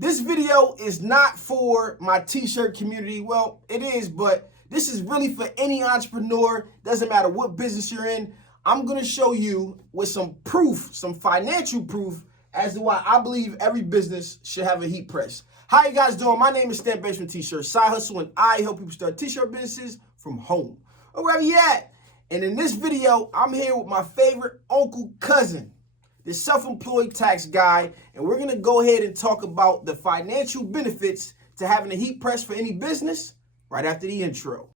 This video is not for my t-shirt community. Well, it is, but this is really for any entrepreneur. Doesn't matter what business you're in. I'm going to show you with some proof, some financial proof as to why I believe every business should have a heat press. How you guys doing? My name is Stamp Basement T-Shirt Side Hustle, and I help people start t-shirt businesses from home or wherever you at. And in this video, I'm here with my favorite uncle cousin, the self-employed tax guy, and we're going to go ahead and talk about the financial benefits to having a heat press for any business right after the intro.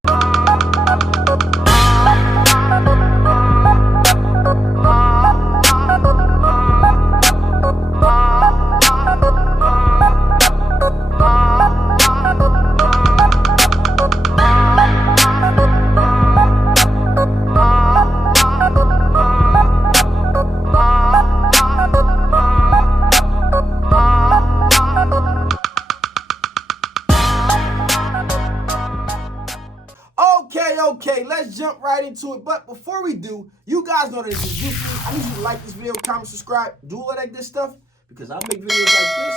Okay, let's jump right into it. But before we do, you guys know that if you're YouTube, I need you to like this video, comment, subscribe, do all that good stuff, because I make videos like this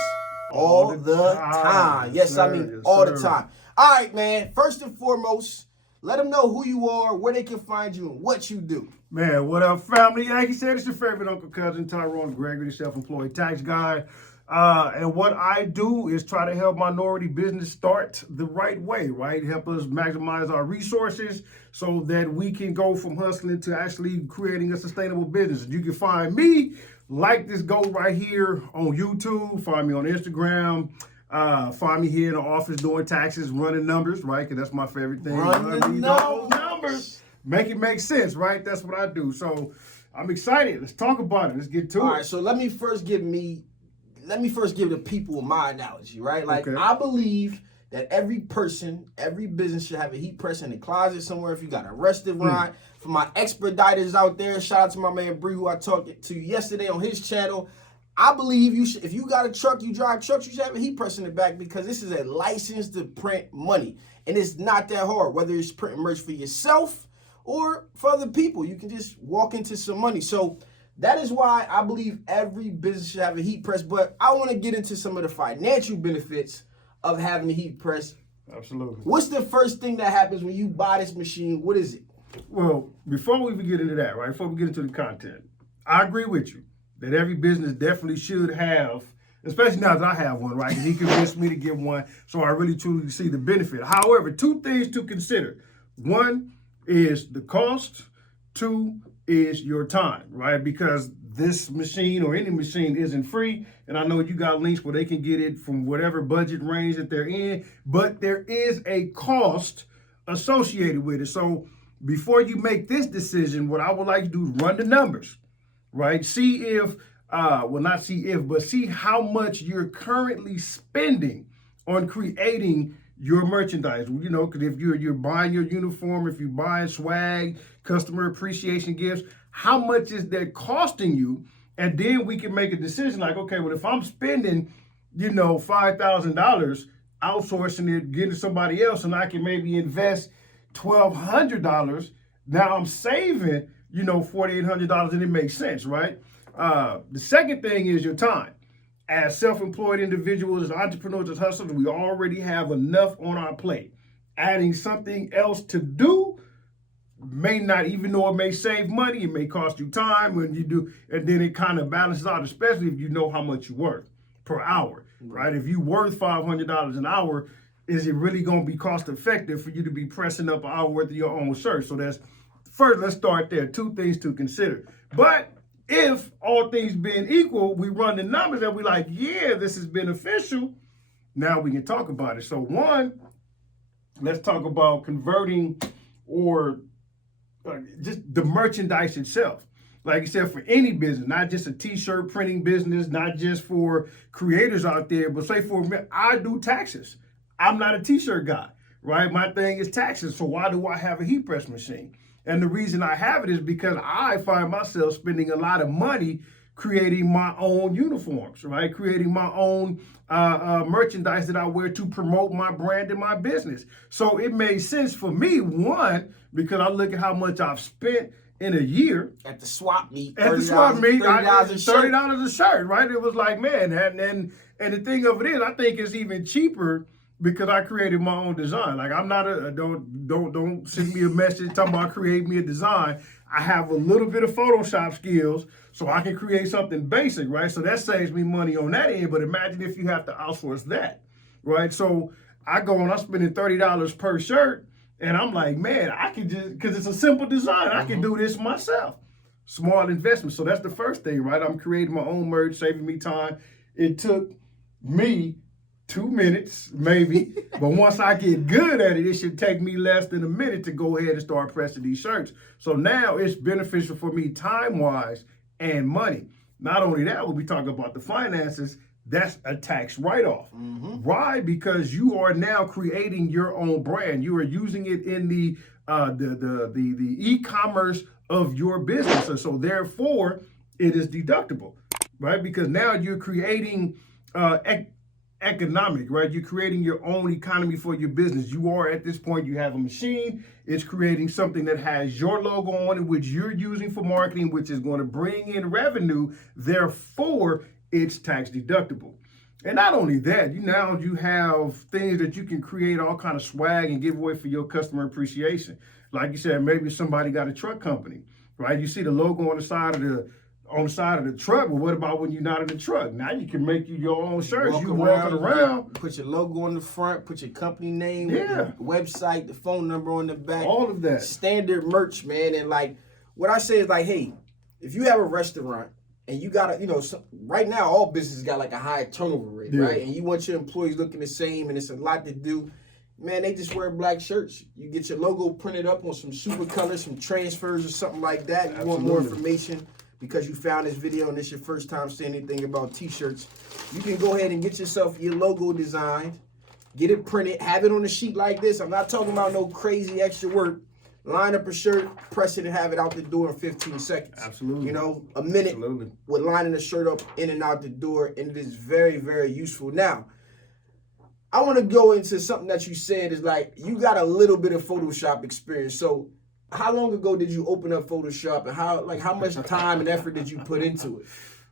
all the time. Yes, sir, I mean all the time. All right, man. First and foremost, let them know who you are, where they can find you, and what you do. Man, what up, family? Like he said, it's your favorite uncle cousin, Tyrone Gregory, the self-employed tax guy. And what I do is try to help minority business start the right way, right? Help us maximize our resources so that we can go from hustling to actually creating a sustainable business. You can find me like this goat right here on YouTube. Find me on Instagram. Find me here in the office doing taxes, running numbers, right? Because that's my favorite thing. Running numbers. Make it make sense, right? That's what I do. So I'm excited. Let's talk about it. Let's get to it. All right, so let me first give the people my analogy, right? Like, okay. I believe that every person, every business should have a heat press in the closet somewhere. If you got a restaurant, for my expediters out there, shout out to my man Bree, who I talked to yesterday on his channel. I believe you should, if you got a truck, you drive trucks, you should have a heat press in the back, because this is a license to print money. And it's not that hard, whether it's printing merch for yourself or for other people. You can just walk into some money. So that is why I believe every business should have a heat press. But I want to get into some of the financial benefits of having a heat press. Absolutely. What's the first thing that happens when you buy this machine? What is it? Well, before we even get into that, right, before we get into the content, I agree with you that every business definitely should have, especially now that I have one, right? He convinced me to get one, so I really truly see the benefit. However, two things to consider. One is the cost. Two is your time, right? Because this machine or any machine isn't free. And I know you got links where they can get it from whatever budget range that they're in, but there is a cost associated with it. So before you make this decision, what I would like to do is run the numbers, right? See if, not see if, but see how much you're currently spending on creating your merchandise. You know, because if you're buying your uniform, if you're buying swag, customer appreciation gifts, how much is that costing you? And then we can make a decision like, okay, well, if I'm spending, $5,000 outsourcing it, getting to somebody else, and I can maybe invest $1,200, now I'm saving, $4,800, and it makes sense, right? The second thing is your time. As self-employed individuals, as entrepreneurs, as hustlers, we already have enough on our plate. Adding something else to do may not, even though it may save money, it may cost you time when you do, and then it kind of balances out, especially if you know how much you're worth per hour, right? If you're worth $500 an hour, is it really going to be cost effective for you to be pressing up an hour worth of your own shirt? So that's, first, let's start there. Two things to consider. But if all things being equal, we run the numbers and we like, yeah, this is beneficial, now we can talk about it. So one, let's talk about converting or just the merchandise itself. Like I said, for any business, not just a t-shirt printing business, not just for creators out there, but say for me, I do taxes. I'm not a t-shirt guy, right? My thing is taxes. So why do I have a heat press machine? And the reason I have it is because I find myself spending a lot of money creating my own uniforms, right? Creating my own merchandise that I wear to promote my brand and my business. So it made sense for me, one, because I look at how much I've spent in a year. At the swap meet. At the swap meet, $30 a shirt, right? It was like, man, and the thing of it is, I think it's even cheaper because I created my own design. Like, I'm not don't send me a message talking about create me a design. I have a little bit of Photoshop skills, so I can create something basic, right? So that saves me money on that end. But imagine if you have to outsource that, right? So I go and I'm spending $30 per shirt, and I'm like, man, I can just, because it's a simple design, I can do this myself. Small investment. So that's the first thing, right? I'm creating my own merch, saving me time. It took me 2 minutes, maybe. But once I get good at it, it should take me less than a minute to go ahead and start pressing these shirts. So now it's beneficial for me time-wise and money. Not only that, we'll be talking about the finances. That's a tax write-off. Why? Because you are now creating your own brand. You are using it in the e-commerce of your business. And so therefore, it is deductible, right? Because now you're creating economic, right? You're creating your own economy for your business. You are, at this point, you have a machine. It's creating something that has your logo on it, which you're using for marketing, which is going to bring in revenue. Therefore, it's tax deductible. And not only that, you have things that you can create all kind of swag and give away for your customer appreciation. Like you said, maybe somebody got a truck company, right? You see the logo on the side of the truck. Well, what about when you're not in the truck? Now you can make your own shirts. You walking around. Put your logo on the front, put your company name, the website, the phone number on the back. All of that. Standard merch, man. And like, what I say is like, hey, if you have a restaurant and you got right now all businesses got like a high turnover rate, right? And you want your employees looking the same and it's a lot to do. Man, they just wear black shirts. You get your logo printed up on some super colors, some transfers or something like that. You want more information because you found this video and it's your first time saying anything about t-shirts. You can go ahead and get yourself your logo designed, get it printed, have it on a sheet like this. I'm not talking about no crazy extra work. Line up a shirt, press it, and have it out the door in 15 seconds. Absolutely. A minute with lining the shirt up in and out the door, and it is very, very useful. Now, I want to go into something that you said is like, you got a little bit of Photoshop experience. So how long ago did you open up Photoshop, and how much time and effort did you put into it?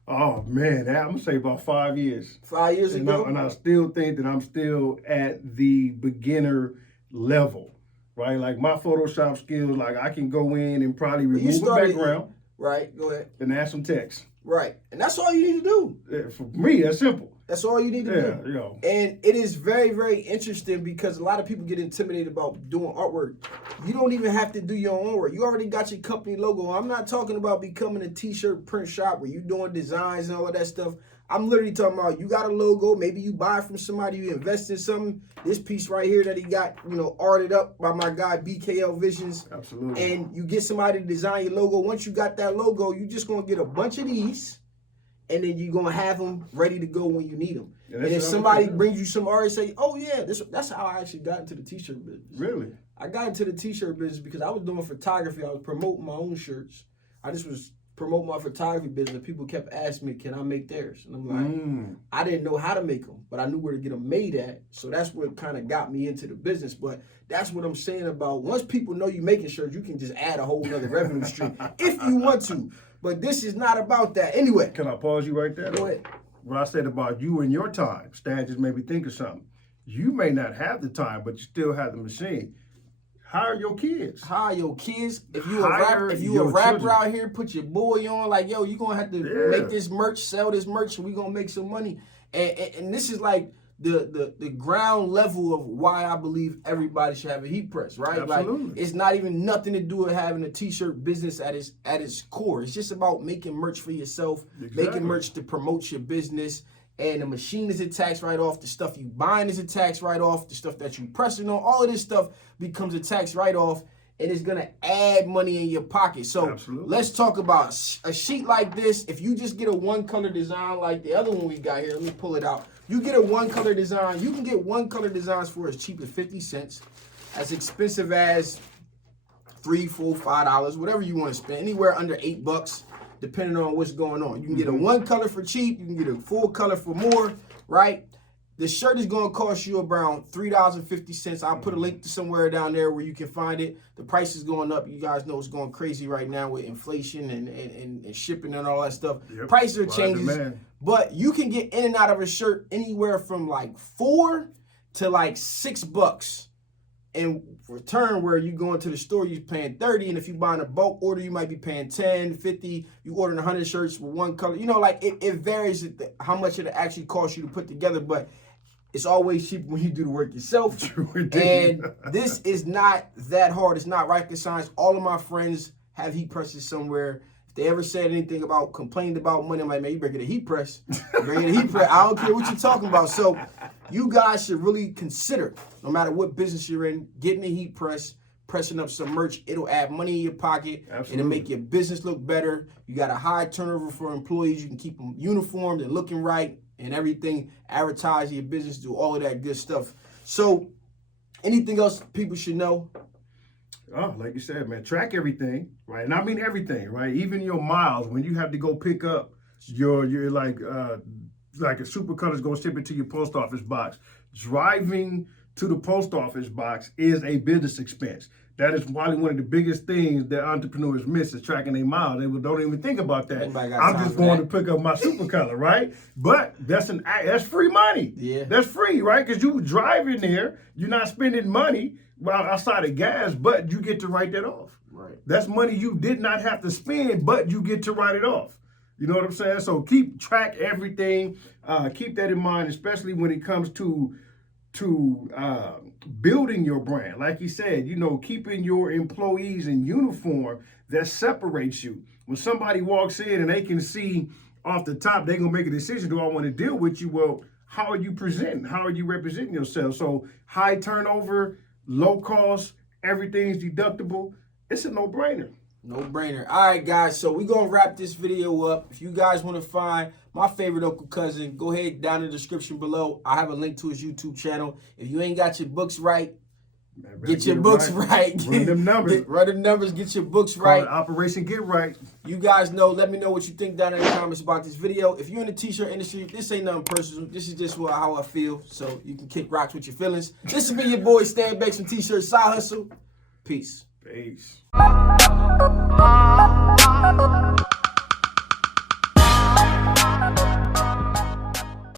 Oh man, I'm gonna say about 5 years. 5 years ago? And I still think that I'm still at the beginner level, right? Like my Photoshop skills, like I can go in and probably remove the background. Right, go ahead. And add some text. Right, and that's all you need to do. For me, that's simple. That's all you need to do. Yeah. And it is very, very interesting because a lot of people get intimidated about doing artwork. You don't even have to do your own work. You already got your company logo. I'm not talking about becoming a t-shirt print shop where you doing designs and all of that stuff. I'm literally talking about you got a logo. Maybe you buy from somebody, you invest in something. This piece right here that he got, arted up by my guy BKL Visions. Absolutely. And you get somebody to design your logo. Once you got that logo, you just going to get a bunch of these. And then you're going to have them ready to go when you need them. And if somebody brings you some art and say, oh, yeah, that's how I actually got into the t-shirt business. Really? I got into the t-shirt business because I was doing photography. I was promoting my own shirts. I just was promoting my photography business. People kept asking me, can I make theirs? And I'm like, I didn't know how to make them, but I knew where to get them made at. So that's what kind of got me into the business. But that's what I'm saying about once people know you making shirts, you can just add a whole nother revenue stream if you want to. But this is not about that. Anyway. Can I pause you right there? Go ahead. What I said about you and your time, Stan just made me think of something. You may not have the time, but you still have the machine. Hire your kids. Hire your kids. If you a rapper out here, put your boy on. Like, yo, you're going to have to make this merch, sell this merch, and we're going to make some money. And this is like the ground level of why I believe everybody should have a heat press, right? Absolutely. Like, it's not even nothing to do with having a t-shirt business at its core. It's just about making merch for yourself, making merch to promote your business. And the machine is a tax write-off. The stuff you buying is a tax write-off. The stuff that you pressing on, all of this stuff becomes a tax write-off. And it's going to add money in your pocket. So let's talk about a sheet like this. If you just get a one-color design like the other one we got here, let me pull it out. You get a one-color design. You can get one-color designs for as cheap as 50 cents, as expensive as $3, $4, $5, whatever you want to spend, anywhere under $8, depending on what's going on. You can get a one color for cheap. You can get a full color for more, right? The shirt is going to cost you around $3.50. I'll put a link to somewhere down there where you can find it. The price is going up. You guys know it's going crazy right now with inflation and shipping and all that stuff. Yep. Prices are changing. But you can get in and out of a shirt anywhere from like $4 to like $6. In return, where you go into the store, you're paying $30, and if you buying a bulk order, you might be paying $10, $50. You ordering 100 shirts with one color. You know, like it varies how much it actually costs you to put together, but it's always cheaper when you do the work yourself. True, and this is not that hard. It's not rocket science. All of my friends have heat presses somewhere. If they ever said anything about, complained about money, I'm like, man, you better get a heat press. Bring a heat press. I don't care what you're talking about. So you guys should really consider, no matter what business you're in, getting a heat press, pressing up some merch. It'll add money in your pocket. Absolutely. It'll make your business look better. You got a high turnover for employees. You can keep them uniformed and looking right and everything. Advertise your business, do all of that good stuff. So anything else people should know? Oh, like you said, man, track everything, right? And I mean everything, right? Even your miles, when you have to go pick up your like a Supercolor's gonna ship it to your post office box. Driving to the post office box is a business expense. That is probably one of the biggest things that entrepreneurs miss is tracking their miles. They don't even think about that. I'm just going to pick up my Supercolor, right? But that's free money. Yeah, that's free, right? Because you drive in there, you're not spending money outside of gas, but you get to write that off. Right. That's money you did not have to spend, but you get to write it off. You know what I'm saying? So track everything. Keep that in mind, especially when it comes to building your brand. Like he said, you know, keeping your employees in uniform that separates you. When somebody walks in and they can see off the top, they're going to make a decision. Do I want to deal with you? Well, how are you presenting? How are you representing yourself? So high turnover, low cost, everything's deductible. It's a no-brainer. No-brainer. All right, guys, so we're going to wrap this video up. If you guys want to find my favorite Uncle Cousin, go ahead down in the description below. I have a link to his YouTube channel. If you ain't got your books right, get your books right. Run them numbers. Run them numbers, get your books right. Operation Get Right. You guys know, let me know what you think down in the comments about this video. If you're in the t-shirt industry, this ain't nothing personal. This is just how I feel, so you can kick rocks with your feelings. This has been your boy, Stan Banks from T-Shirt Side Hustle. Peace. Peace.